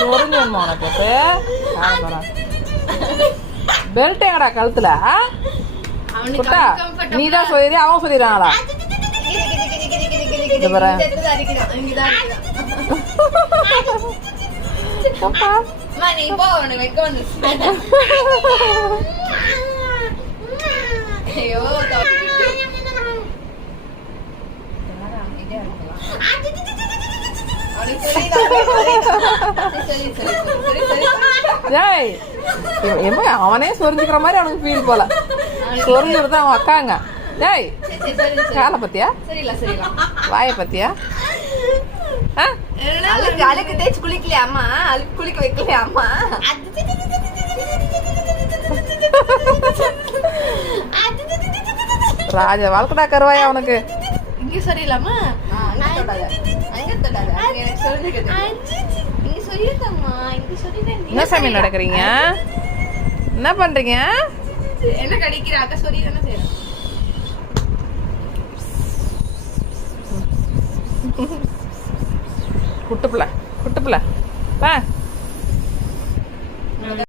சொரிஞ்சிருமா உனக்கு பெல்ட் எங்கடா கழுத்துல குட்டா நீதான் சொல்லி அவன் சொல்லிடுறாங்களா அவனே சொரிஞ்சுக்கிற மாதிரி அவனுக்கு ஃபீல் போல சொரிஞ்சுறது அவன் அக்காங்க. டேய் காலை பத்தியா வாயை பத்தியா அழுக்கு தேய்ச்சி குளிக்கலையா அம்மா? அழுக்கு குளிக்க வைக்கலையா அம்மா? ராஜா வாழ்க்கடா கருவாயா அவனுக்கு. இங்க சரியில்லாமா? என்ன சாமி நடக்கிறீங்க? என்ன பண்றீங்க? என்ன கடிக்கிறாக்க சொல்லி தானே செய்யணும். குட்டுப்புல வா.